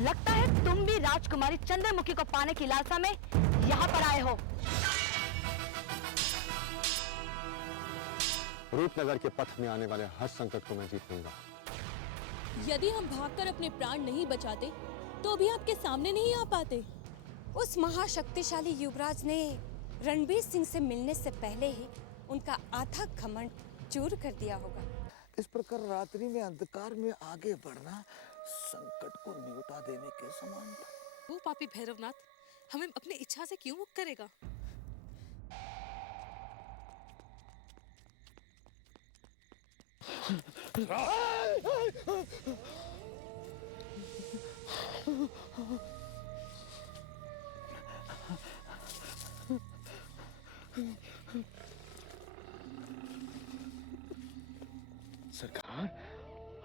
लगता है तुम भी राजकुमारी चंद्रमुखी को पाने की लालसा में यहाँ पर आए हो। रूपनगर के पथ में आने वाले हर संकट को मैं जीत लूंगा। यदि हम भागकर अपने प्राण नहीं बचाते तो भी आपके सामने नहीं आ पाते। उस महाशक्तिशाली युवराज ने रणबीर सिंह से मिलने से पहले ही उनका अथक घमंड चूर कर दिया होगा। इस प्रकार रात्रि में अंधकार में आगे बढ़ना संकट को न्योता देने के समान था। वो पापी भैरवनाथ हमें अपनी इच्छा से क्यों मुक्त करेगा? सरकार,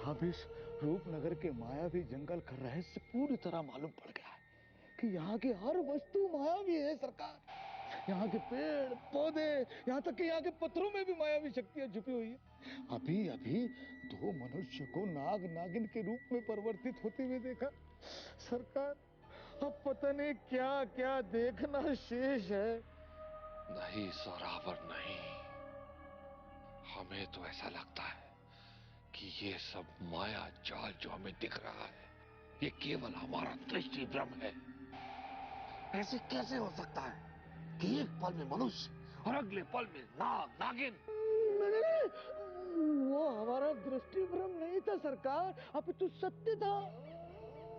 अब इस रूपनगर के मायावी जंगल का रहस्य पूरी तरह मालूम पड़ गया है कि यहाँ की हर वस्तु मायावी है। सरकार, यहाँ के पेड़ पौधे, यहाँ तक कि यहाँ के पत्थरों में भी मायावी शक्तियाँ छुपी हुई है। अभी अभी दो मनुष्य को नाग नागिन के रूप में परिवर्तित होते हुए देखा। सरकार, अब पता नहीं क्या क्या देखना शेष है। नहीं जोरावर, नहीं। हमें तो ऐसा लगता है कि ये सब माया जाल जो हमें दिख रहा है, ये केवल हमारा दृष्टि भ्रम है। ऐसे कैसे हो सकता है कि एक पल में मनुष्य और अगले पल में नाग नागिन? वो हमारा दृष्टि भ्रम नहीं था सरकार, अब तो सत्य था।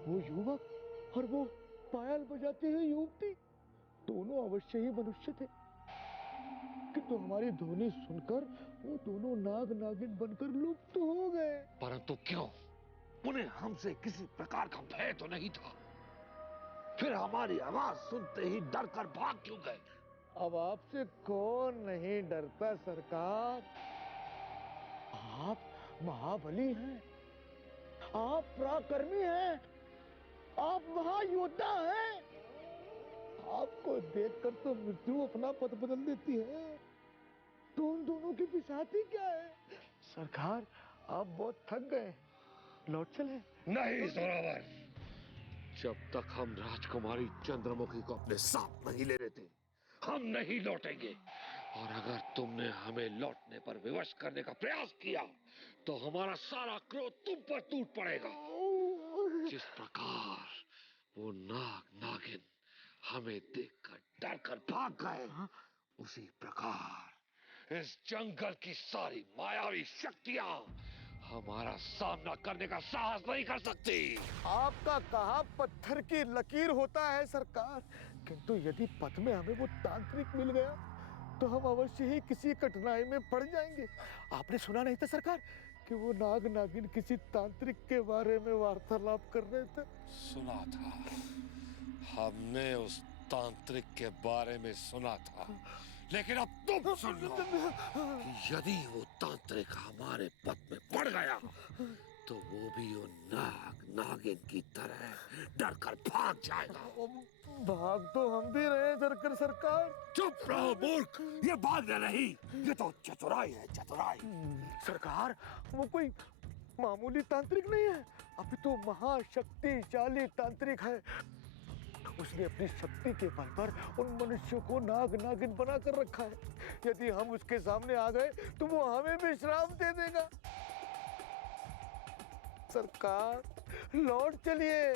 वो युवक और वो पायल बजाती हुई युवती दोनों अवश्य ही मनुष्य थे, किंतु हमारी ध्वनि सुनकर वो दोनों नाग नागिन बनकर लुप्त हो गए। परंतु क्यों? उन्हें हमसे किसी प्रकार का भय तो नहीं था, फिर हमारी आवाज सुनते ही डर कर भाग क्यों गए? अब आपसे कौन नहीं डरता सरकार? आप महाबली हैं, आप पराक्रमी हैं, आप महायोद्धा हैं। आपको देखकर तो मृत्यु अपना पद बदल देती है। तो उन दोनों के पिछाती क्या है? सरकार, आप बहुत थक गए, लौट चले। नहीं जोरावर, जब तक हम राजकुमारी चंद्रमुखी को अपने साथ नहीं ले लेते, हम नहीं लौटेंगे। और अगर तुमने हमें लौटने पर विवश करने का प्रयास किया, तो हमारा सारा क्रोध तुम पर टूट पड़ेगा। जिस प्रकार वो नाग नागिन हमें देखकर डरकर भाग गए, उसी प्रकार इस जंगल की सारी मायावी शक्तियां हमारा सामना करने का साहस नहीं कर सकती। आपका कहा पत्थर की लकीर होता है सरकार, किंतु यदि पथ में हमें वो तांत्रिक मिल गया तो हम अवश्य ही किसी कठिनाई में पड़ जाएंगे। आपने सुना नहीं था सरकार कि वो नाग नागिन किसी तांत्रिक के बारे में वार्तालाप कर रहे थे? सुना था, हमने उस तांत्रिक के बारे में सुना था, लेकिन अब तुम सुन लो कि यदि वो तांत्रिक हमारे पथ में पड़ गया, तो वो भी वो नाग नागिन की तरह डरकर भाग जाएगा। भाग तो हम भी रहे डरकर सरकार। चुप रहो मूर्ख, ये भागना नहीं, ये तो चतुराई है, चतुराई। सरकार, वो कोई मामूली तांत्रिक नहीं है, अभी तो महाशक्तिशाली तांत्रिक है। उसने अपनी शक्ति के बल पर उन मनुष्यों को नाग नागिन बना कर रखा है। यदि हम उसके सामने आ गए तो वो हमें भी श्राप दे देगा। सरकार, लौट चलिए,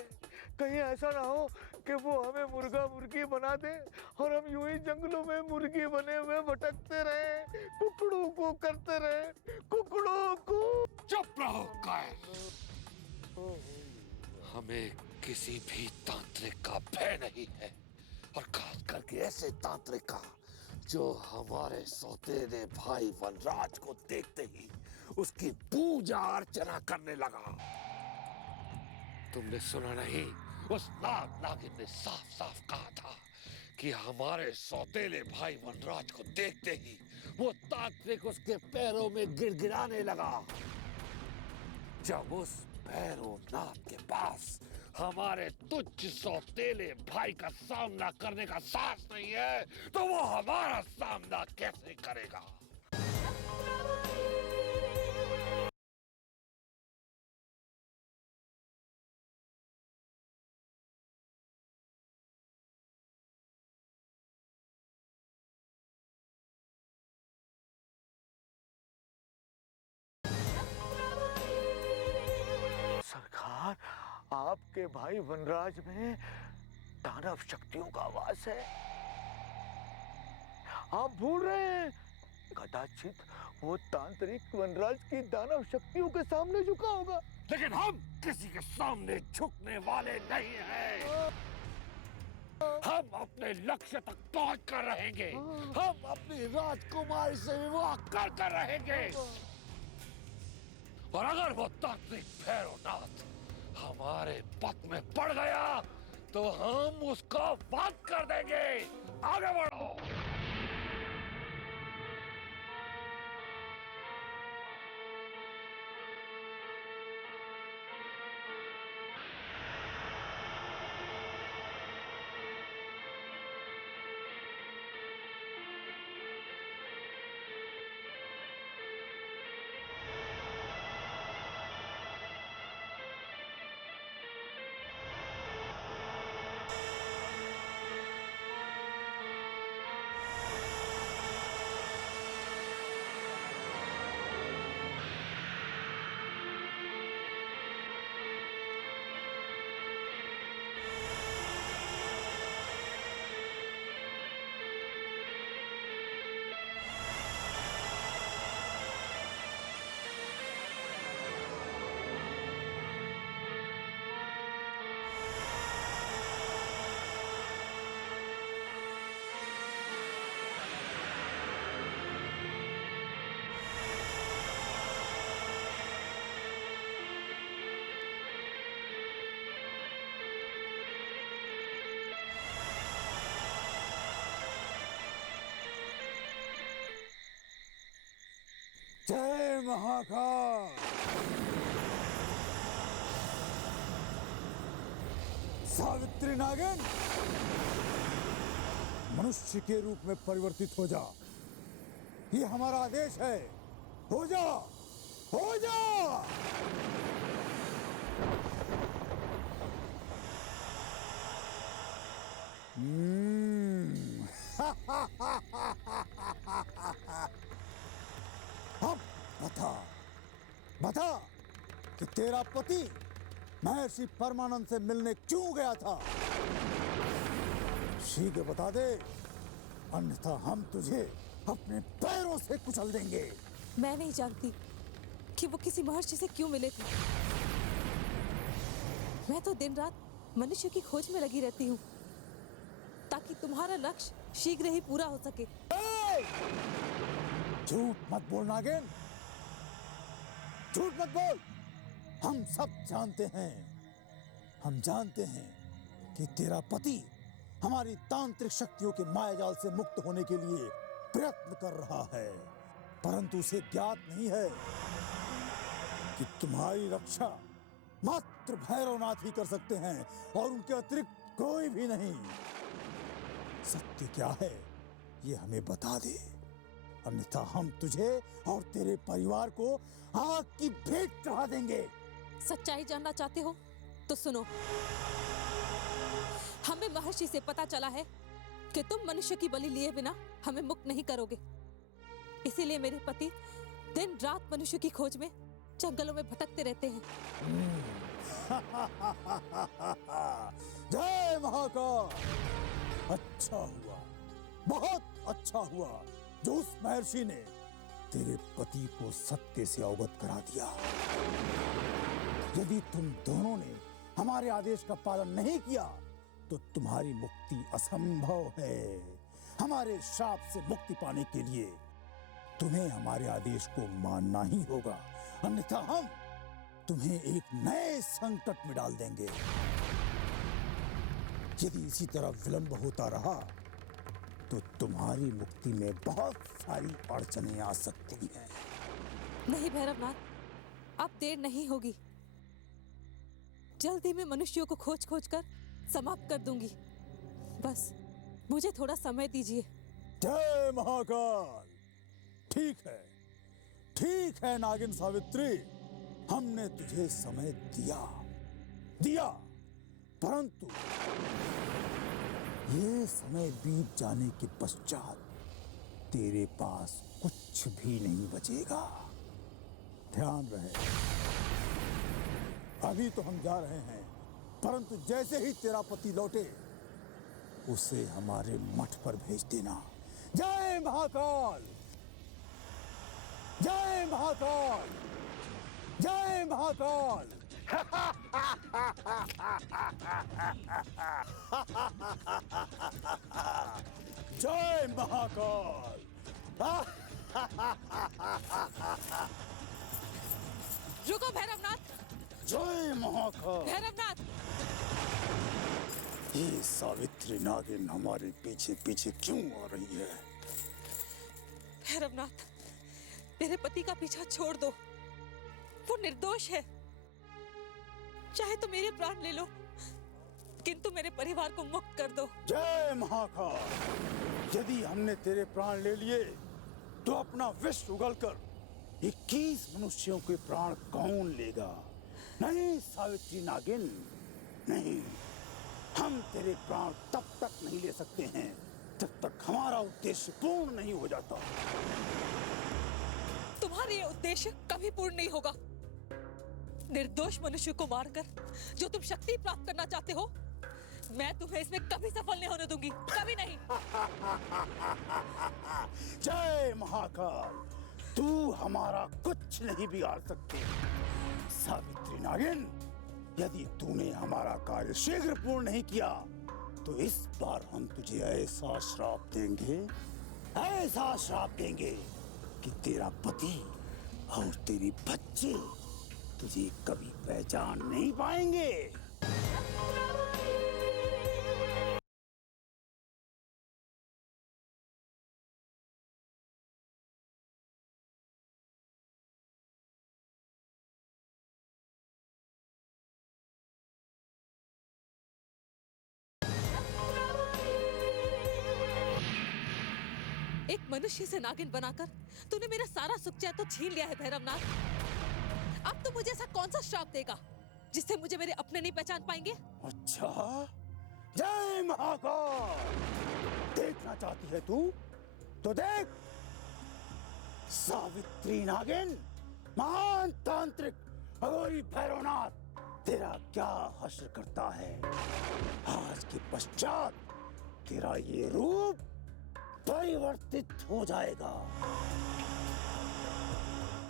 कहीं ऐसा ना हो कि वो हमें मुर्गा मुर्गी बना दे और हम यूं ही जंगलों में मुर्गी बने हुए भटकते रहे, कुकड़ू को करते रहे, कुकड़ू को। चुप रहो कायर, हमें किसी भी तांत्रिक का भय नहीं है, और खास करके ऐसे तांत्रिक का जो हमारे सौतेले भाई वनराज को देखते ही उसकी पूजा अर्चना करने लगा। तुमने सुना नहीं, उस नाग नागिन ने साफ साफ कहा था कि हमारे सौतेले भाई वनराज को देखते ही वो तांत्रिक उसके पैरों में गिड़गिड़ाने लगा। जब उस भैरवनाथ के पास हमारे तुच्छ सौतेले भाई का सामना करने का साहस नहीं है, तो वो हमारा सामना कैसे करेगा? आपके भाई वनराज में दानव शक्तियों का वास है। आप भूल रहे हैं, कदाचित वो तांत्रिक वनराज की दानव शक्तियों के सामने झुका होगा। लेकिन हम किसी के सामने झुकने वाले नहीं हैं। हम अपने लक्ष्य तक पहुंच कर रहेंगे। हम अपनी राजकुमारी से विवाह कर रहेंगे। और अगर वो तांत्रिक भैरवनाथ हमारे पथ में पड़ गया तो हम उसका वध कर देंगे। आगे बढ़ो। जय महाकाल। सावित्री नागिन, मनुष्य के रूप में परिवर्तित हो जा। ये हमारा आदेश है। हो जा, हो जा। अब बता कि तेरा पति महर्षि परमानंद से मिलने क्यों गया था? शीघ्र बता दे, अन्यथा हम तुझे अपने पैरों से कुचल देंगे। मैं नहीं जानती कि वो किसी महर्षि से क्यों मिले थे। मैं तो दिन रात मनुष्य की खोज में लगी रहती हूँ ताकि तुम्हारा लक्ष्य शीघ्र ही पूरा हो सके। झूठ मत बोल नागिन, झूठ मत बोल। हम सब जानते हैं, हम जानते हैं कि तेरा पति हमारी तांत्रिक शक्तियों के मायाजाल से मुक्त होने के लिए प्रयत्न कर रहा है, परंतु उसे ज्ञात नहीं है कि तुम्हारी रक्षा मात्र भैरवनाथ ही कर सकते हैं और उनके अतिरिक्त कोई भी नहीं। सत्य क्या है ये हमें बता दे, अन्यथा हम तुझे और तेरे परिवार को आग की भेंट चढ़ा देंगे। सच्चाई जानना चाहते हो तो सुनो। हमें महर्षि से पता चला है कि तुम मनुष्य की बलि लिए बिना हमें मुक्त नहीं करोगे। इसीलिए मेरे पति दिन रात मनुष्य की खोज में जंगलों में भटकते रहते हैं। जय महाकाल। अच्छा हुआ, बहुत अच्छा हुआ जो उस महर्षि ने तेरे पति को सत्य से अवगत करा दिया। यदि तुम दोनों ने हमारे आदेश का पालन नहीं किया तो तुम्हारी मुक्ति असंभव है। हमारे श्राप से मुक्ति पाने के लिए तुम्हें हमारे आदेश को मानना ही होगा, अन्यथा हम तुम्हें एक नए संकट में डाल देंगे। यदि इसी तरह विलंब होता रहा तो तुम्हारी मुक्ति में बहुत सारी अड़चनें आ सकती हैं। नहीं भैरवनाथ, अब देर नहीं होगी। जल्दी मैं मनुष्यों को खोज खोज कर समाप्त कर दूंगी। बस मुझे थोड़ा समय दीजिए। जय महाकाल। ठीक है नागिन सावित्री, हमने तुझे समय दिया, परंतु ये समय बीत जाने के पश्चात तेरे पास कुछ भी नहीं बचेगा। ध्यान रहे, अभी तो हम जा रहे हैं, परंतु जैसे ही तेरा पति लौटे उसे हमारे मठ पर भेज देना। जय महाकाल, जय महाकाल, जय महाकाल। जय महाकाल। रुको भैरवनाथ, जय महाकाल। भैरवनाथ, ये सावित्री नागिन हमारे पीछे पीछे क्यों आ रही है? भैरवनाथ, मेरे पति का पीछा छोड़ दो, वो निर्दोष है। चाहे तो मेरे प्राण ले लो, किंतु मेरे परिवार को मुक्त कर दो। जय महाकाल। यदि हमने तेरे प्राण ले लिए तो अपना विष उगलकर 21 मनुष्यों के प्राण कौन लेगा? नहीं सावित्री नागिन, नहीं। हम तेरे प्राण तब तक नहीं ले सकते हैं जब तक हमारा उद्देश्य पूर्ण नहीं हो जाता। तुम्हारा ये उद्देश्य कभी पूर्ण नहीं होगा। निर्दोष मनुष्य को मारकर जो तुम शक्ति प्राप्त करना चाहते हो, मैं तुम्हें इसमें कभी सफल नहीं होने दूंगी, कभी नहीं। जय महाकाल, तू हमारा कुछ नहीं बिगाड़ सकती। सावित्री नागिन, यदि तूने हमारा कार्य शीघ्र पूर्ण नहीं किया तो इस बार हम तुझे ऐसा श्राप देंगे, ऐसा श्राप देंगे कि तेरा पति और तेरी बच्चे तुझे कभी पहचान नहीं पाएंगे। एक मनुष्य से नागिन बनाकर तूने मेरा सारा सुख चैन तो छीन लिया है भैरवनाथ। अब तू मुझे ऐसा कौन सा श्राप देगा जिससे मुझे मेरे अपने नहीं पहचान पाएंगे? अच्छा, जय महाकाल। देखना चाहती है तू तो देख। सावित्री नागिन, महान तांत्रिक अघोरी भैरवनाथ तेरा क्या हश्र करता है। आज के पश्चात तेरा ये रूप परिवर्तित हो जाएगा।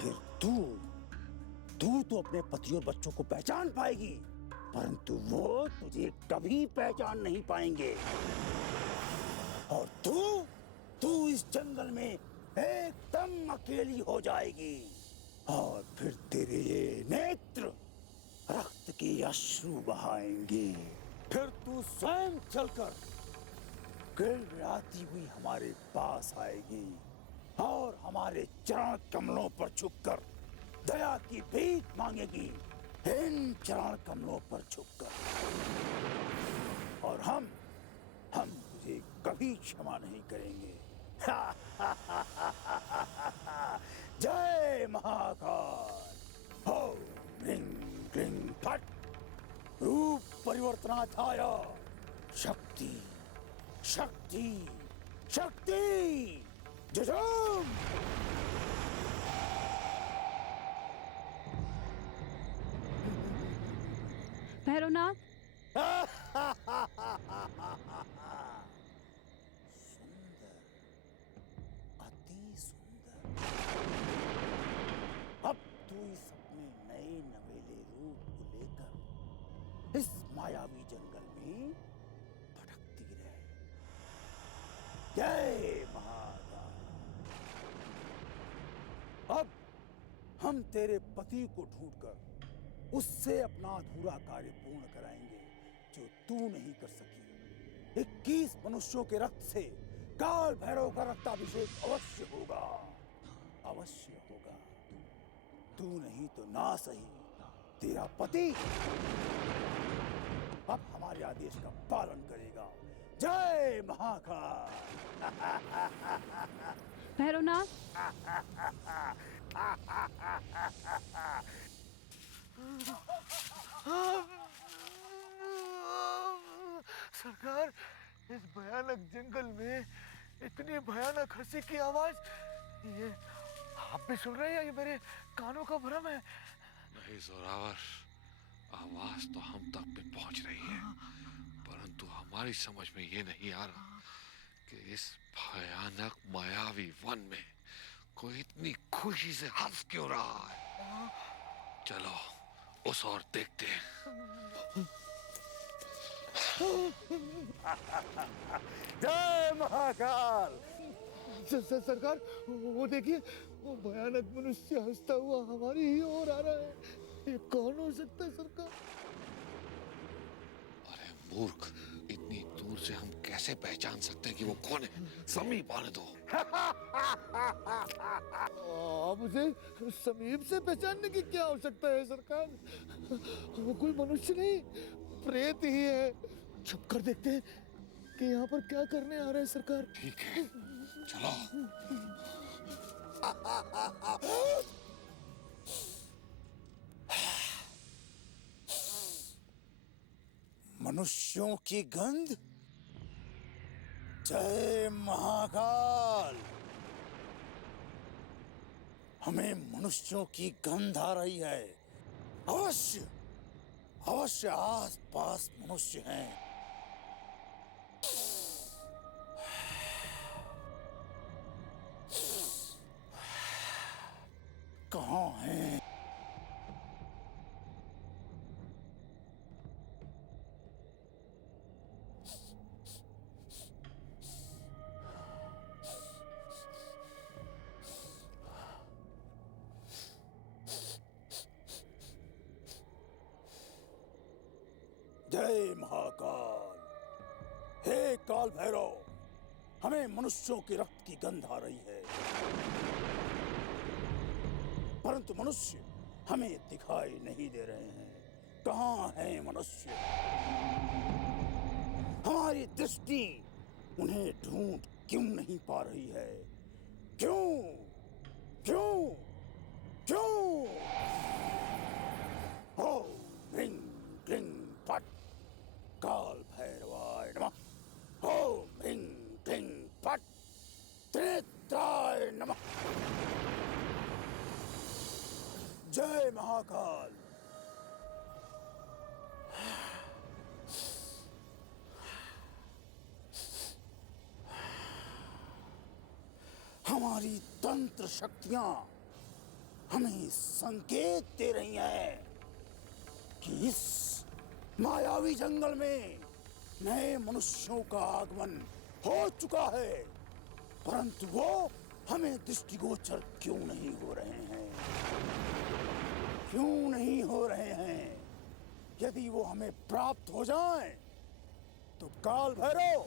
फिर तू तो अपने पति और बच्चों को पहचान पाएगी, परंतु वो तुझे कभी पहचान नहीं पाएंगे। और तू इस जंगल में एकदम अकेली हो जाएगी। और फिर तेरे ये नेत्र रक्त के अश्रु बहाएंगे। फिर तू स्वयं चलकर गिड़गिड़ाती हुई हमारे पास आएगी और हमारे चरण कमलों पर झुककर दया की भीख मांगेगी। इन चरण कमलों पर झुककर। और हम तुझे कभी क्षमा नहीं करेंगे। जय महाकाल। ओम ह्रीं क्लीं फट। रूप परिवर्तनाथाय शक्ति शक्ति शक्ति। जुझुम। भैरवनाथ, सुंदर, अति सुंदर। अब तू इस अपने नए नवेले रूप को लेकर इस मायावी जंगल में भटकती रहे। जय महाकाल। अब हम तेरे पति को ढूंढकर उससे अपना अधूरा कार्य पूर्ण कराएंगे जो तू नहीं कर सकी। 21 मनुष्यों के रक्त से काल भैरव का रक्ताभिषेक अवश्य होगा, अवश्य होगा। तू नहीं तो ना सही तेरा पति अब हमारे आदेश का पालन करेगा। जय महाकाल। भैरवनाथ, सरकार, इस भयानक जंगल में इतनी भयानक हंसी की आवाज, ये आप भी सुन रहे हैं या ये मेरे कानों का भ्रम है? नहीं जोरावर, आवाज तो हम तक भी पहुंच रही है, परंतु हमारी समझ में ये नहीं आ रहा कि इस भयानक मायावी वन में कोई इतनी खुशी से हंस क्यों रहा है। चलो उस ओर देखते हैं। जय महाकाल। सरकार, वो देखिए, वो भयानक मनुष्य हंसता हुआ हमारी ही ओर आ रहा है। ये कौन हो सकता है सरकार? अरे मूर्ख, इतनी दूर से हम कैसे पहचान सकते हैं कि वो कौन है? समीप आने दो। आप उसे समीप से पहचानने की क्या हो सकता है सरकार? वो कोई मनुष्य नहीं, प्रेत ही है। छुप कर देखते हैं कि यहाँ पर क्या करने आ रहा है सरकार। ठीक है, चलो। मनुष्यों की गंध। जय महाकाल। हमें मनुष्यों की गंध आ रही है। अवश्य अवश्य आस पास मनुष्य हैं। कहाँ हैं? जय महाकाल। हे काल भैरव, हमें मनुष्यों के रक्त की गंध आ रही है, परंतु मनुष्य हमें दिखाई नहीं दे रहे हैं। कहाँ हैं मनुष्य? हमारी दृष्टि उन्हें ढूंढ क्यों नहीं पा रही है? क्यों क्यों क्यों? ओम ह्रीं क्लीं फट् काल भैरवाय नमः। ओम ह्रीं क्लीं फट् त्रिनेत्राय नमः। जय महाकाल। हमारी तंत्र शक्तियां हमें संकेत दे रही हैं कि इस मायावी जंगल में नए मनुष्यों का आगमन हो चुका है, परंतु वो हमें दृष्टिगोचर क्यों नहीं हो रहे हैं? क्यों नहीं हो रहे हैं? यदि वो हमें प्राप्त हो जाएं, तो काल भैरव,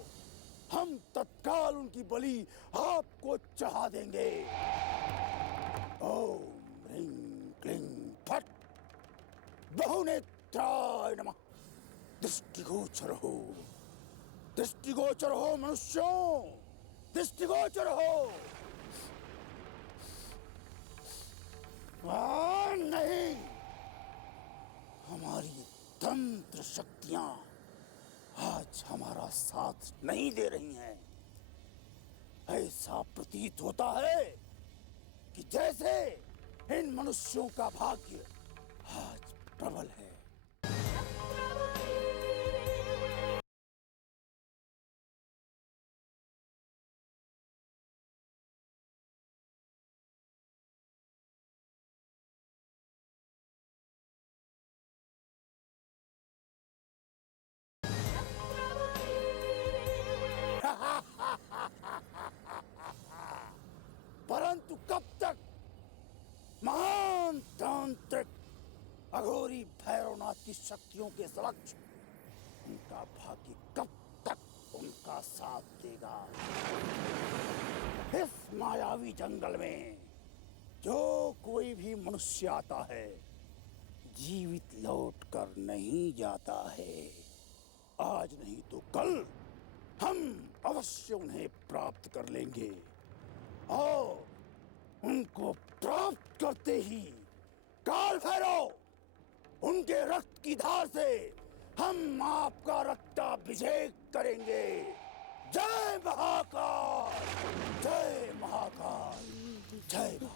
हम तत्काल उनकी बलि आपको चढ़ा देंगे। ओम ह्रीं क्लीं फट् बहुनेत्राय नमः। दृष्टिगोचर हो, दृष्टिगोचर हो मनुष्यों, दृष्टिगोचर हो। नहीं, हमारी तंत्र शक्तियां आज हमारा साथ नहीं दे रही हैं। ऐसा प्रतीत होता है कि जैसे इन मनुष्यों का भाग्य आज प्रबल है। परंतु कब तक? महान तांत्रिक अघोरी भैरवनाथ की शक्तियों के समक्ष उनका भाग्य कब तक उनका साथ देगा? इस मायावी जंगल में जो कोई भी मनुष्य आता है, जीवित लौट कर नहीं जाता है। आज नहीं तो कल हम अवश्य उन्हें प्राप्त कर लेंगे, और उनको प्राप्त करते ही काल भैरव, उनके रक्त की धार से हम आपका रक्ताभिषेक करेंगे। जय महाकाल, जय महाकाल, जय महाकाल।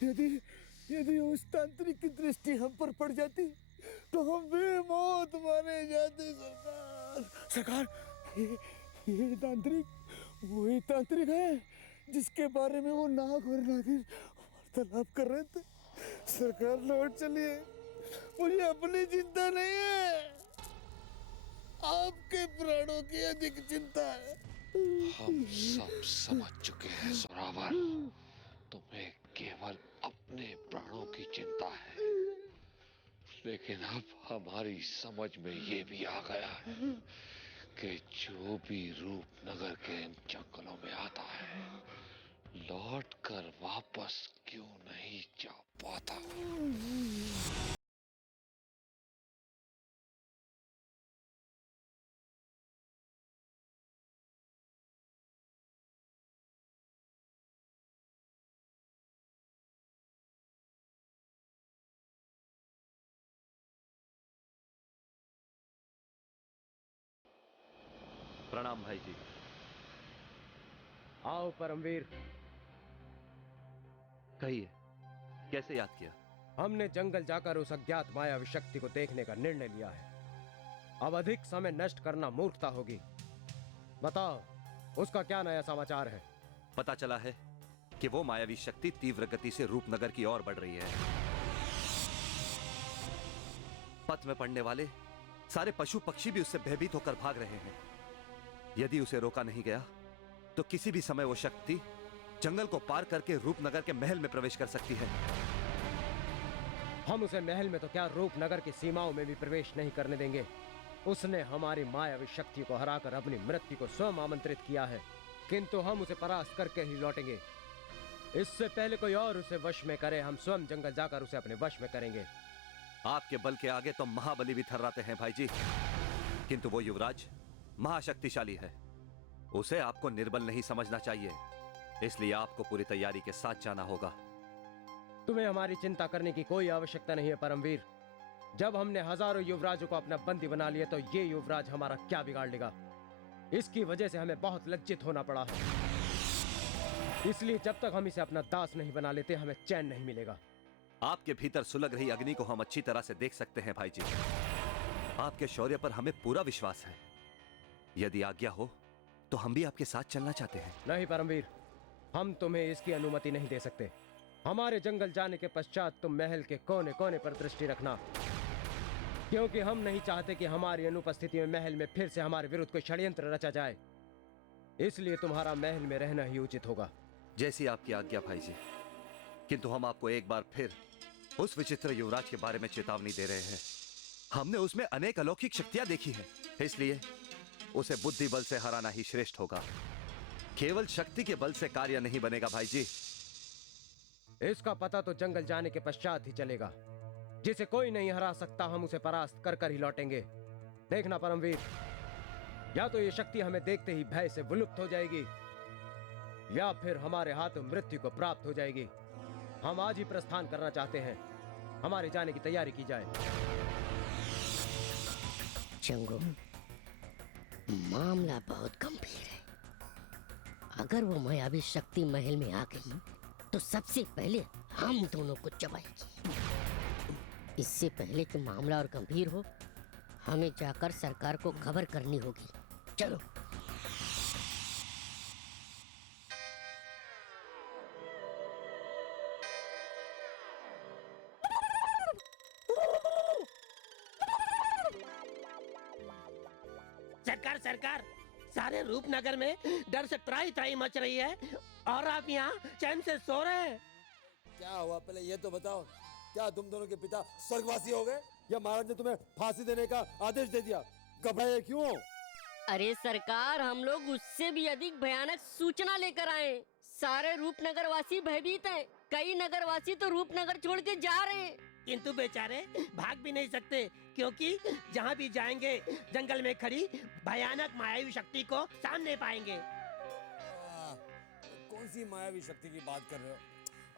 यदि यदि उस तांत्रिक की दृष्टि हम पर पड़ जाती तो हम बेमौत मारे जाते सरकार। सरकार, ये तांत्रिक वही तांत्रिक है जिसके बारे में वो नाग और नागिन वार्तालाप कर रहे थे। सरकार लौट चलिए, मुझे अपनी चिंता नहीं है, आपके प्राणों की अधिक चिंता है। हम सब समझ चुके हैं जोरावर, तुम्हें केवल अपने प्राणों की चिंता है, लेकिन अब हमारी समझ में ये भी आ गया है कि जो भी रूपनगर के इन जंगलों में आता है लौट कर वापस क्यों नहीं जा पाता। प्रणाम भाई जी। आओ परमवीर। कहिए, कैसे याद किया? हमने जंगल जाकर उस अज्ञात मायावी शक्ति को देखने का निर्णय लिया है। अब अधिक समय नष्ट करना मूर्खता होगी। बताओ, उसका क्या नया समाचार है? पता चला है कि वो मायावी शक्ति तीव्र गति से रूपनगर की ओर बढ़ रही है। पथ में पड़ने वाले सारे पशु पक्षी भी उससे भयभीत होकर भाग रहे हैं। यदि उसे रोका नहीं गया तो किसी भी समय वो शक्ति जंगल को पार करके रूपनगर के महल में प्रवेश कर सकती है। हम उसे महल में तो क्या, रूपनगर की सीमाओं में भी प्रवेश नहीं करने देंगे। उसने हमारी मायावी शक्ति को हराकर अपनी मृत्यु को स्वयं आमंत्रित किया है, किंतु हम उसे परास्त करके ही लौटेंगे। इससे पहले कोई और उसे वश में करे, हम स्वयं जंगल जाकर उसे अपने वश में करेंगे। आपके बल के आगे तो महाबली भी थर्राते हैं भाई जी, किंतु वो युवराज महाशक्तिशाली है। उसे आपको निर्बल नहीं समझना चाहिए, इसलिए आपको पूरी तैयारी के साथ जाना होगा। तुम्हें हमारी चिंता करने की कोई आवश्यकता नहीं है परमवीर। जब हमने हजारों युवराजों को अपना बंदी बना लिया तो ये युवराज हमारा क्या बिगाड़ लेगा। इसकी वजह से हमें बहुत लज्जित होना पड़ा है, इसलिए जब तक हम इसे अपना दास नहीं बना लेते हमें चैन नहीं मिलेगा। आपके भीतर सुलग रही अग्नि को हम अच्छी तरह से देख सकते हैं भाई जी। आपके शौर्य पर हमें पूरा विश्वास है। यदि आज्ञा हो तो हम भी आपके साथ चलना चाहते हैं। नहीं परमवीर, हम तुम्हें इसकी अनुमति नहीं दे सकते। हमारे जंगल जाने के पश्चात तुम महल के कोने कोने पर दृष्टि रखना, क्योंकि हम नहीं चाहते कि हमारी अनुपस्थिति में महल में फिर से हमारे विरुद्ध कोई षड्यंत्र रचा जाए। इसलिए तुम्हारा महल में रहना ही उचित होगा। जैसी आपकी आज्ञा भाई जी, किंतु हम आपको एक बार फिर उस विचित्र युवराज के बारे में चेतावनी दे रहे हैं। हमने उसमें अनेक अलौकिक शक्तियां देखी हैं, इसलिए उसे बुद्धि बल से हराना ही श्रेष्ठ होगा। केवल शक्ति के बल से कार्य नहीं बनेगा भाई जी। इसका पता तो जंगल जाने के पश्चात ही चलेगा। जिसे कोई नहीं हरा सकता हम उसे परास्त कर कर ही लौटेंगे। देखना परमवीर, या तो ये शक्ति हमें देखते ही भय से विलुप्त हो जाएगी, या फिर हमारे हाथों मृत्यु को प्राप्त हो जाएगी। हम आज ही प्रस्थान करना चाहते हैं, हमारे जाने की तैयारी की जाए। चंगू, मामला बहुत गंभीर है। अगर वो मायावी शक्ति महल में आ गई तो सबसे पहले हम दोनों को चबाएगी। इससे पहले कि मामला और गंभीर हो, हमें जाकर सरकार को खबर करनी होगी। चलो। सरकार सरकार, सारे रूपनगर में डर से त्राही त्राही मच रही है और आप यहाँ चैन से सो रहे हैं। क्या हुआ, पहले ये तो बताओ, क्या तुम दोनों के पिता स्वर्गवासी हो गए या महाराज ने तुम्हें फांसी देने का आदेश दे दिया? घबराए क्यों? अरे सरकार, हम लोग उससे भी अधिक भयानक सूचना लेकर आए। सारे रूपनगर वासी भयभीत हैं। कई नगरवासी तो रूपनगर छोड़ के जा रहे हैं। किंतु बेचारे भाग भी नहीं सकते, क्योंकि जहाँ भी जाएंगे जंगल में खड़ी भयानक मायावी शक्ति को सामने पाएंगे। कौन सी मायावी शक्ति की बात कर रहे हो?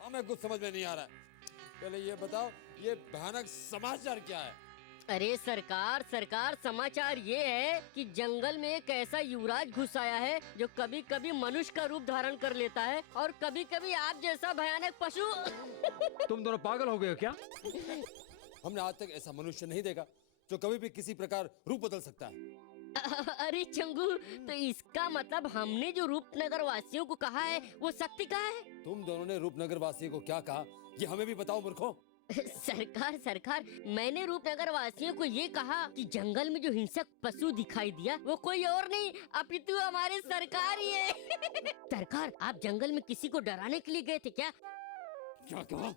हमें कुछ समझ में नहीं आ रहा है। पहले ये बताओ, ये भयानक समाचार क्या है? अरे सरकार सरकार, समाचार ये है कि जंगल में एक ऐसा युवराज घुस आया है जो कभी कभी मनुष्य का रूप धारण कर लेता है और कभी कभी आप जैसा भयानक पशु। तुम दोनों पागल हो गए हो क्या? हमने आज तक ऐसा मनुष्य नहीं देखा जो कभी भी किसी प्रकार रूप बदल सकता है। अरे चंगू, तो इसका मतलब हमने जो रूपनगर वासियों को कहा है वो शक्ति का है? तुम दोनों ने रूपनगर वासियों को क्या कहा ये हमें भी बताओ मूर्खों। सरकार सरकार, मैंने रूपनगर वासियों को ये कहा कि जंगल में जो हिंसक पशु दिखाई दिया वो कोई और नहीं अपितु हमारे सरकार ही है। सरकार, आप जंगल में किसी को डराने के लिए गए थे क्या? क्या कहा?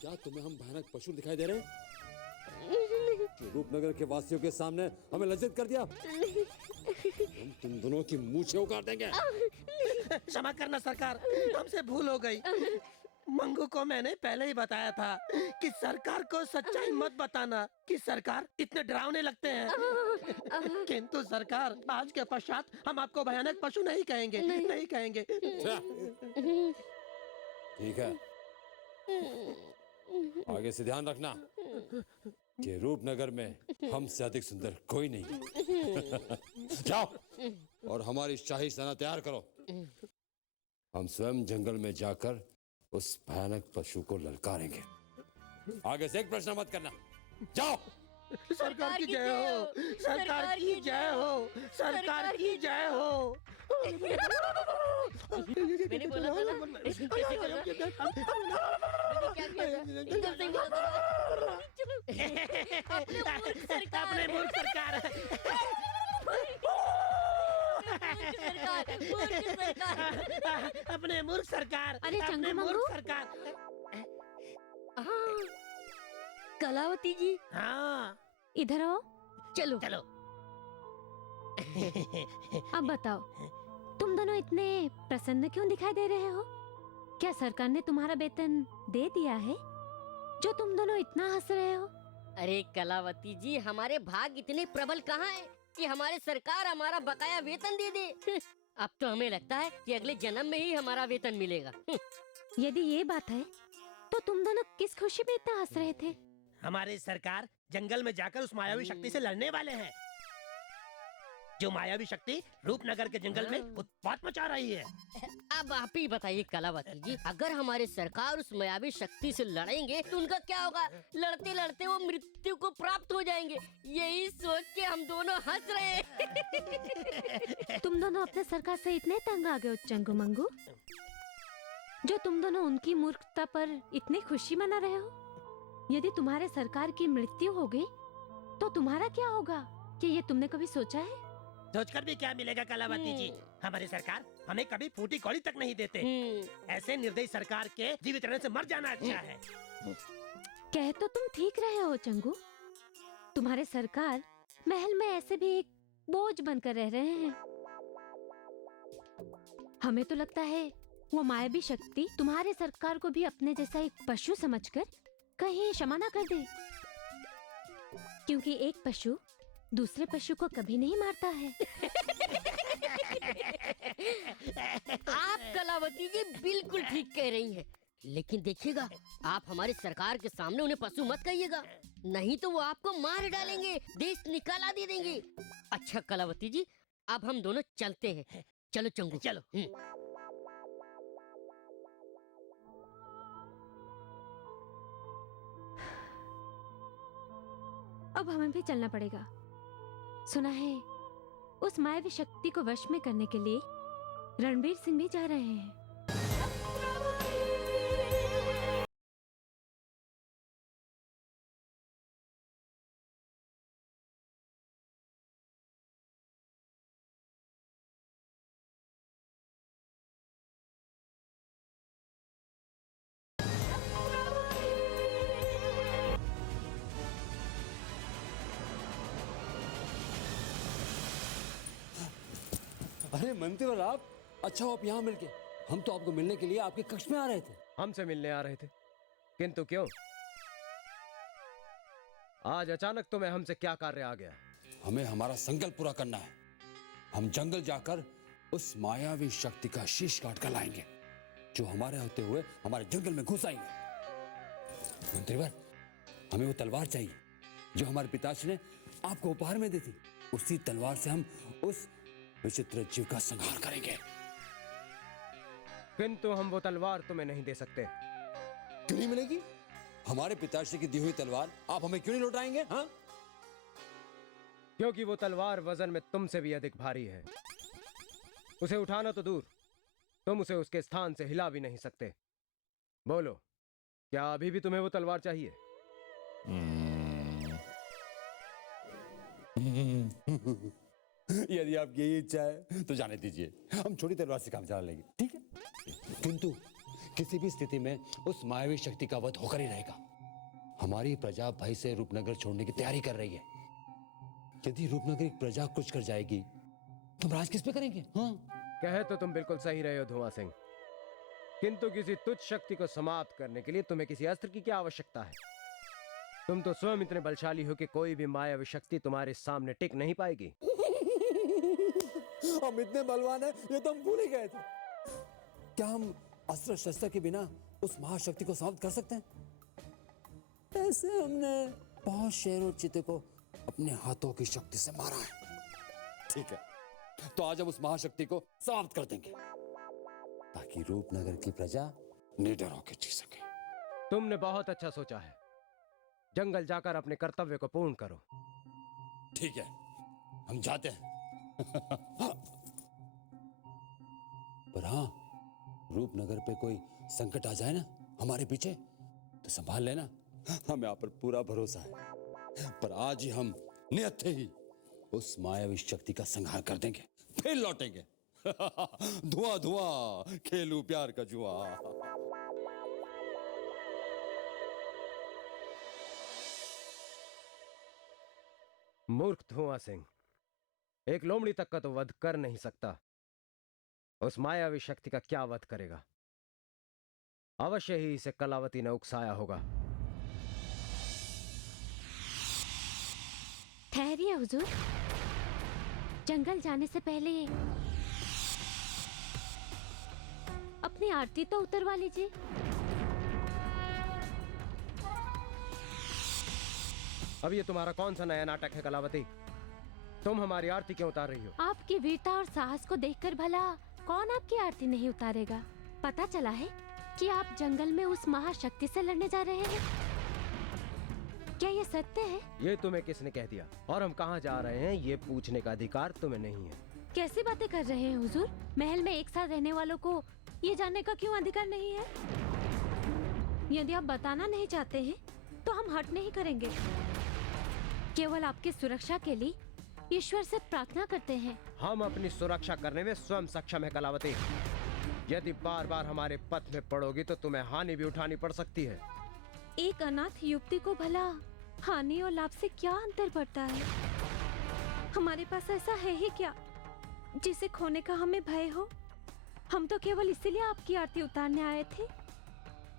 क्या तुम्हें हम भयानक पशु दिखाई दे रहे हैं? जो रूपनगर के वासियों के सामने हमें लज्जित कर दिया? हम तुम दोनों की मूछें उखाड़ देंगे। क्षमा करना सरकार, हमसे भूल हो गई। मंगू को मैंने पहले ही बताया था कि सरकार को सच्चाई मत बताना कि सरकार इतने डरावने लगते हैं। किंतु सरकार, आज के पश्चात हम आपको भयानक पशु नहीं कहेंगे, नहीं कहेंगे। ठीक है, आगे से ध्यान रखना कि रूपनगर में हमसे अधिक सुंदर कोई नहीं। जाओ और हमारी शाही सेना तैयार करो। हम स्वयं जंगल में जाकर उस भयानक पशु को ललकारेंगे। आगे से एक प्रश्न मत करना। जाओ। सरकार की जय हो, सरकार की जय हो, सरकार की जय हो। मैंने बोला था ना, कैसे करो? मैंने क्या किया था? एकदम सही बोला था। अपने मूर्ख सरकार। अपने मूर्ख सरकार। अरे अपने चंगू मूर्ख मंगू? सरकार। हाँ, कलावती जी। हाँ, इधर आओ। चलो चलो। अब बताओ, तुम दोनों इतने प्रसन्न क्यों दिखाई दे रहे हो? क्या सरकार ने तुम्हारा वेतन दे दिया है जो तुम दोनों इतना हंस रहे हो? अरे कलावती जी, हमारे भाग इतने प्रबल कहाँ है कि हमारे सरकार हमारा बकाया वेतन दे दे। अब तो हमें लगता है कि अगले जन्म में ही हमारा वेतन मिलेगा। यदि ये बात है तो तुम दोनों किस खुशी में इतना हंस रहे थे? हमारे सरकार जंगल में जाकर उस मायावी शक्ति से लड़ने वाले हैं, जो मायावी शक्ति रूपनगर के जंगल में उत्पात मचा रही है। अब आप ही बताइए कलावती जी, अगर हमारे सरकार उस मायावी शक्ति से लड़ेंगे तो उनका क्या होगा? लड़ते लड़ते वो मृत्यु को प्राप्त हो जाएंगे। यही सोच के हम दोनों हंस रहे हैं। तुम दोनों अपने सरकार से इतने तंग आ गए हो चंगू मंगू, जो तुम दोनों उनकी मूर्खता पर इतनी खुशी मना रहे हो? यदि तुम्हारे सरकार की मृत्यु हो गई तो तुम्हारा क्या होगा? क्या ये तुमने कभी सोचा है? सोचकर भी क्या मिलेगा कलावती जी? हमारी सरकार हमें कभी फूटी कौड़ी तक नहीं देते। ऐसे निर्दयी सरकार के जीवित रहने से मर जाना अच्छा है। कह तो तुम ठीक रहे हो चंगू, तुम्हारे सरकार महल में ऐसे भी एक बोझ बनकर रह रहे हैं। हमें तो लगता है वो मायावी शक्ति तुम्हारे सरकार को भी अपने जैसा एक पशु समझकर कहीं क्षमा न कर दे, क्योंकि एक पशु दूसरे पशु को कभी नहीं मारता है। आप कलावती जी बिल्कुल ठीक कह रही हैं, लेकिन देखिएगा, आप हमारे सरकार के सामने उन्हें पशु मत कहिएगा, नहीं तो वो आपको मार डालेंगे, देश निकाला दे देंगे। अच्छा कलावती जी, अब हम दोनों चलते हैं। चलो चंगू, चलो। अब हमें भी चलना पड़ेगा। सुना है उस मायावी शक्ति को वश में करने के लिए रणबीर सिंह भी जा रहे हैं। अरे मंत्रीवर आप, अच्छा आप यहाँ मिल के, हम तो आपको मिलने के लिए आपके कक्ष में आ रहे थे। हमसे मिलने आ रहे थे, किंतु क्यों? आज अचानक तुम्हें हमसे क्या कार्य आ गया? हमें हमारा संकल्प पूरा करना है। हम जंगल जाकर उस मायावी शक्ति का शीश काट कर लाएंगे जो हमारे होते हुए हमारे जंगल में घुस आएंगे। मंत्रीवर, हमें वो तलवार चाहिए जो हमारे पिताश्री ने आपको उपहार में दी थी। उसी तलवार से हम उस विचित्र जीव का संहार करेंगे। किंतु हम वो तलवार तुम्हें नहीं दे सकते। क्यों नहीं मिलेगी? हमारे पिताश्री की दी हुई तलवार आप हमें क्यों नहीं लौटाएंगे? हाँ, क्योंकि वो तलवार वजन में तुमसे भी अधिक भारी है। उसे उठाना तो दूर, तुम उसे उसके स्थान से हिला भी नहीं सकते। बोलो, क्या अभी भी तुम्हें वो तलवार चाहिए? यदि आपकी यही इच्छा है तो जाने दीजिए, हम छोटी तलवार से काम चला लेंगे, ठीक है? किंतु किसी भी स्थिति में उस मायावी शक्ति का वध होकर ही रहेगा। हमारी प्रजा भय से रूपनगर छोड़ने की तैयारी कर रही है। यदि रूपनगर की प्रजा कुछ कर जाएगी तो हम राज किस पे करेंगे? हाँ, कहे तो तुम बिल्कुल सही रहे हो धुआं सिंह, किंतु किसी तुच्छ शक्ति को समाप्त करने के लिए तुम्हें किसी अस्त्र की क्या आवश्यकता है? तुम तो स्वयं इतने बलशाली हो कि कोई भी मायावी शक्ति तुम्हारे सामने टिक नहीं पाएगी। हम इतने बलवान हैं, ये तो हम भूल ही गए थे। क्या हम अस्त्र शस्त्र के बिना उस महाशक्ति को समाप्त कर सकते हैं? ऐसे हमने बहुत शेरों चित्ते को अपने हाथों की शक्ति से मारा है। ठीक है, तो आज हम उस महाशक्ति को समाप्त कर देंगे ताकि रूपनगर की प्रजा निडर होकर जी सके। तुमने बहुत अच्छा सोचा है। जंगल जाकर अपने कर्तव्य को पूर्ण करो। ठीक है, हम जाते हैं। पर हाँ, रूपनगर पे कोई संकट आ जाए ना हमारे पीछे तो संभाल लेना, हमें आप पर पूरा भरोसा है। पर आज ही हम नियत ही उस मायावी शक्ति का संहार कर देंगे, फिर लौटेंगे। धुआं धुआं खेलू प्यार का जुआ। मूर्ख धुआं सिंह, एक लोमड़ी तक का तो वध कर नहीं सकता, उस मायावी शक्ति का क्या वध करेगा? अवश्य ही इसे कलावती ने उकसाया होगा। ठहरिए हुजूर, जंगल जाने से पहले अपनी आरती तो उतरवा लीजिए। अब ये तुम्हारा कौन सा नया नाटक है कलावती? तुम हमारी आरती क्यों उतार रही हो? आपकी वीरता और साहस को देखकर भला कौन आपकी आरती नहीं उतारेगा? पता चला है कि आप जंगल में उस महाशक्ति से लड़ने जा रहे हैं। क्या ये सत्य है? ये तुम्हें किसने कह दिया? और हम कहाँ जा रहे हैं ये पूछने का अधिकार तुम्हें नहीं है। कैसी बातें कर रहे हैं हुजूर? महल में एक साथ रहने वालों को ये जानने का क्यों अधिकार नहीं है? यदि आप बताना नहीं चाहते हैं तो हम हट नहीं करेंगे। केवल आपकी सुरक्षा के लिए ईश्वर से प्रार्थना करते हैं। हम अपनी सुरक्षा करने में स्वयं सक्षम है कलावती। यदि बार बार हमारे पथ में पड़ोगी तो तुम्हें हानि भी उठानी पड़ सकती है। एक अनाथ युवती को भला हानि और लाभ से क्या अंतर पड़ता है? हमारे पास ऐसा है ही क्या जिसे खोने का हमें भय हो? हम तो केवल इसीलिए आपकी आरती उतारने आए थे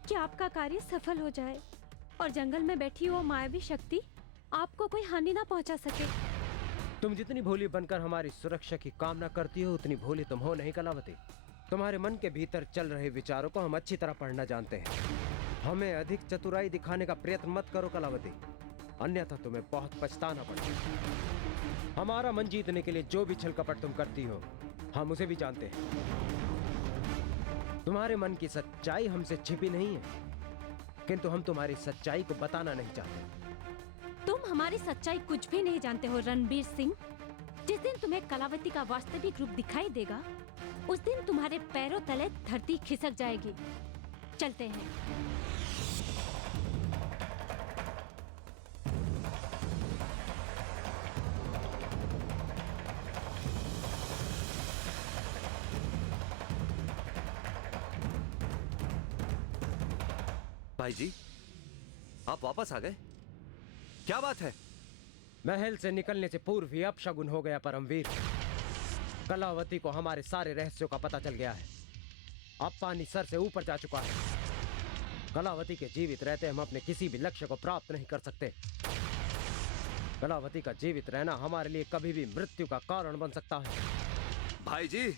कि आपका कार्य सफल हो जाए और जंगल में बैठी वो मायावी शक्ति आपको कोई हानि ना पहुंचा सके। तुम जितनी भोली बनकर हमारी सुरक्षा की कामना करती हो उतनी भोली तुम हो नहीं कलावती। तुम्हारे मन के भीतर चल रहे विचारों को हम अच्छी तरह पढ़ना जानते हैं। हमें अधिक चतुराई दिखाने का प्रयत्न मत करो कलावती, अन्यथा तुम्हें बहुत पछताना पड़ेगा। हमारा मन जीतने के लिए जो भी छल कपट तुम करती हो हम उसे भी जानते हैं। तुम्हारे मन की सच्चाई हमसे छिपी नहीं है, किंतु हम तुम्हारी सच्चाई को बताना नहीं चाहते। तुम हमारी सच्चाई कुछ भी नहीं जानते हो रणबीर सिंह। जिस दिन तुम्हें कलावती का वास्तविक रूप दिखाई देगा उस दिन तुम्हारे पैरों तले धरती खिसक जाएगी। चलते हैं। भाई जी, आप वापस आ गए? क्या बात है? महल से निकलने से पूर्व ही अपशगुन हो गया परमवीर। कलावती को हमारे सारे रहस्यों का पता चल गया है। अब पानी सर से ऊपर जा चुका है। कलावती के जीवित रहते हम अपने किसी भी लक्ष्य को प्राप्त नहीं कर सकते। कलावती का जीवित रहना हमारे लिए कभी भी मृत्यु का कारण बन सकता है। भाई जी,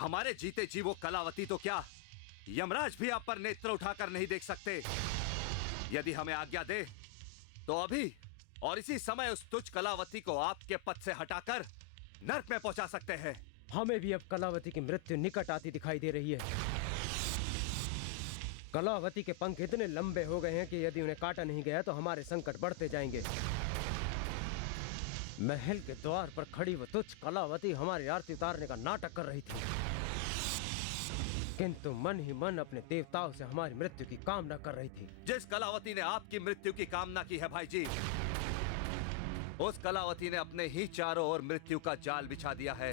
हमारे जीते जी वो कलावती तो क्या, यमराज भी आप पर नेत्र उठाकर नहीं देख सकते। यदि हमें आज्ञा दे तो अभी और इसी समय उस तुच्छ कलावती को आपके पद से हटाकर नर्क में पहुंचा सकते हैं। हमें भी अब कलावती की मृत्यु निकट आती दिखाई दे रही है। कलावती के पंख इतने लंबे हो गए हैं कि यदि उन्हें काटा नहीं गया तो हमारे संकट बढ़ते जाएंगे। महल के द्वार पर खड़ी वो तुच्छ कलावती हमारी आरती उतारने का नाटक कर रही थी, किंतु मन ही मन अपने देवताओं से हमारी मृत्यु की कामना कर रही थी। जिस कलावती ने आपकी मृत्यु की कामना की है भाई जी, उस कलावती ने अपने ही चारों ओर मृत्यु का जाल बिछा दिया है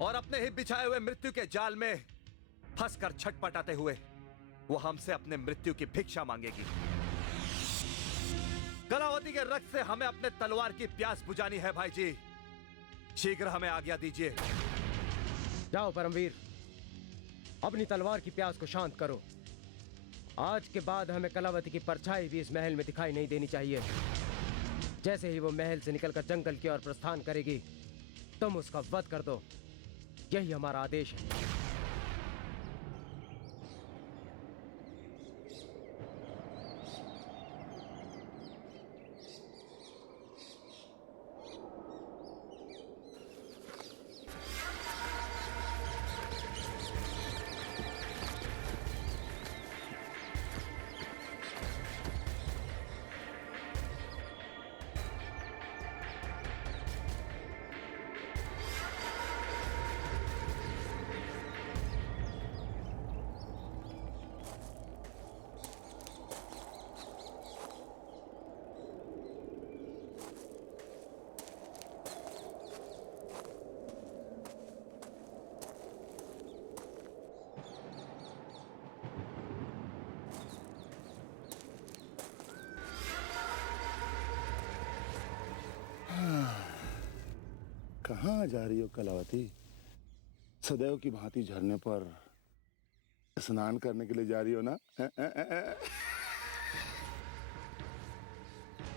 और अपने ही बिछाए हुए मृत्यु के जाल में फंसकर छटपटाते हुए वो हमसे अपने मृत्यु की भिक्षा मांगेगी। कलावती के रक्त से हमें अपने तलवार की प्यास बुझानी है भाई जी। शीघ्र हमें आज्ञा दीजिए। जाओ परमवीर, अपनी तलवार की प्यास को शांत करो। आज के बाद हमें कलावती की परछाई भी इस महल में दिखाई नहीं देनी चाहिए। जैसे ही वो महल से निकलकर जंगल की ओर प्रस्थान करेगी, तुम उसका वध कर दो। यही हमारा आदेश है। कहाँ जा रही हो कलावती? सदैव की भांति झरने पर स्नान करने के लिए जा रही हो ना?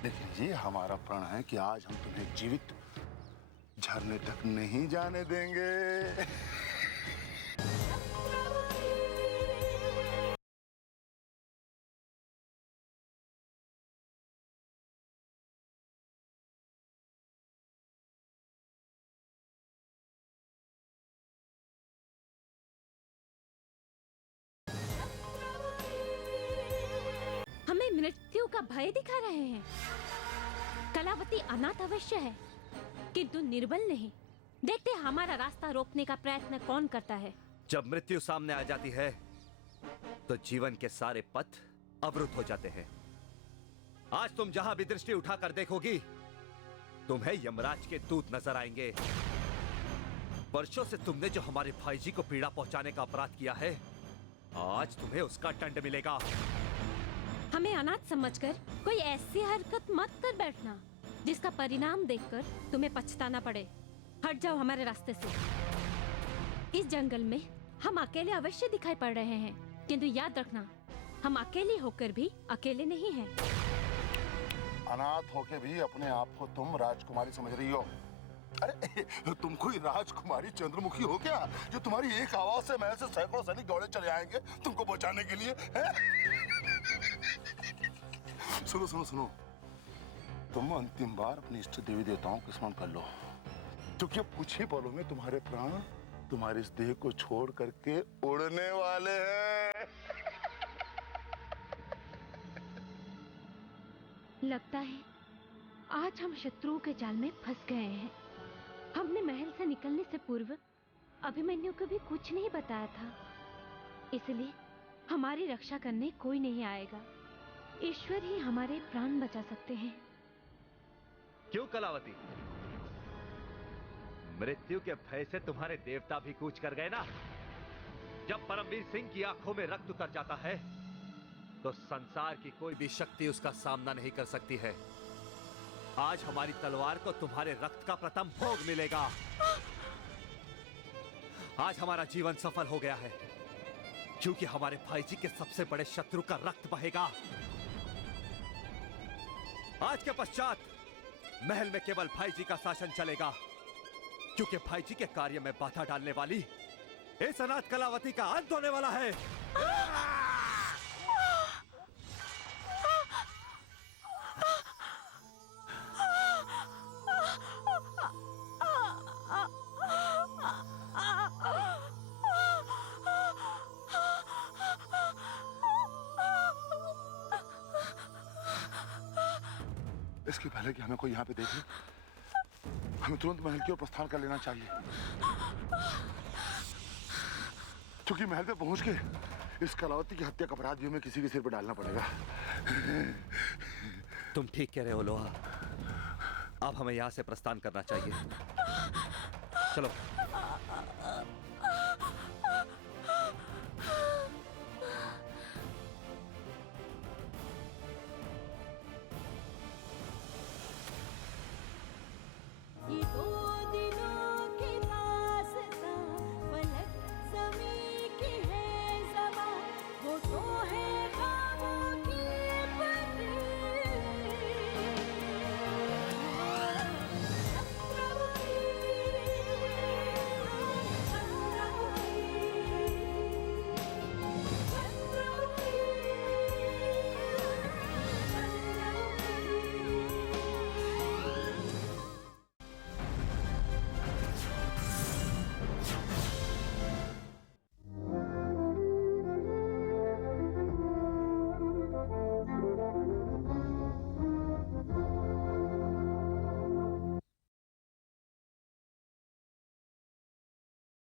लेकिन ये हमारा प्रण है कि आज हम तुम्हें जीवित झरने तक नहीं जाने देंगे। मृत्यु का भय दिखा रहे हैं। कलावती अनाथ अवश्य है, किंतु निर्बल नहीं। देखते हमारा रास्ता रोकने का प्रयत्न कौन करता है। जब मृत्यु सामने आ जाती है तो जीवन के सारे पथ अवरुद्ध हो जाते हैं। आज तुम जहां भी दृष्टि उठाकर देखोगी, तुम्हें यमराज के दूत नजर आएंगे। वर्षों से तुमने जो हमारे भाई जी को पीड़ा पहुंचाने का अपराध किया है, आज तुम्हें उसका दंड मिलेगा। हमें अनाथ समझकर कोई ऐसी हरकत मत कर बैठना जिसका परिणाम देखकर तुम्हें पछताना पड़े। हट जाओ हमारे रास्ते से। इस जंगल में हम अकेले अवश्य दिखाई पड़ रहे हैं, किंतु याद रखना, हम अकेले होकर भी अकेले नहीं हैं। अनाथ होके भी अपने आप को तुम राजकुमारी समझ रही हो। अरे तुम कोई राजकुमारी चंद्रमुखी हो क्या, जो तुम्हारी एक आवाज से महल से सैकड़ों सैनिक दौड़े चले आएंगे तुमको बचाने के लिए? सुनो सुनो सुनो, तुम अंतिम बार अपने इष्ट देवी देवताओं को स्मरण कर लो, क्योंकि अब कुछ ही पलों में तुम्हारे प्राण तुम्हारे इस देह को छोड़ करके उड़ने वाले हैं। लगता है आज हम शत्रुओं के जाल में फंस गए हैं। हमने महल से निकलने से पूर्व अभिमन्यु को भी कुछ नहीं बताया था, इसलिए हमारी रक्षा करने कोई नहीं आएगा। ईश्वर ही हमारे प्राण बचा सकते हैं। क्यों कलावती? मृत्यु के भय से तुम्हारे देवता भी कूच कर गए ना? जब परमवीर सिंह की आंखों में रक्त उतर जाता है तो संसार की कोई भी शक्ति उसका सामना नहीं कर सकती है। आज हमारी तलवार को तुम्हारे रक्त का प्रथम भोग मिलेगा। आज हमारा जीवन सफल हो गया है, क्योंकि हमारे भाई जी के सबसे बड़े शत्रु का रक्त बहेगा। आज के पश्चात महल में केवल भाई जी का शासन चलेगा, क्योंकि भाई जी के कार्य में बाधा डालने वाली इस अनाथ कलावती का अंत होने वाला है। इसके पहले कि हमें कोई यहाँ पे देख ले, हमें तुरंत महल की ओर प्रस्थान कर लेना चाहिए, क्योंकि महल पे पहुंच के इस कलावती की हत्या का अपराध भी हमें किसी के सिर पे डालना पड़ेगा। तुम ठीक कह रहे हो लोहा। अब हमें यहाँ से प्रस्थान करना चाहिए। चलो।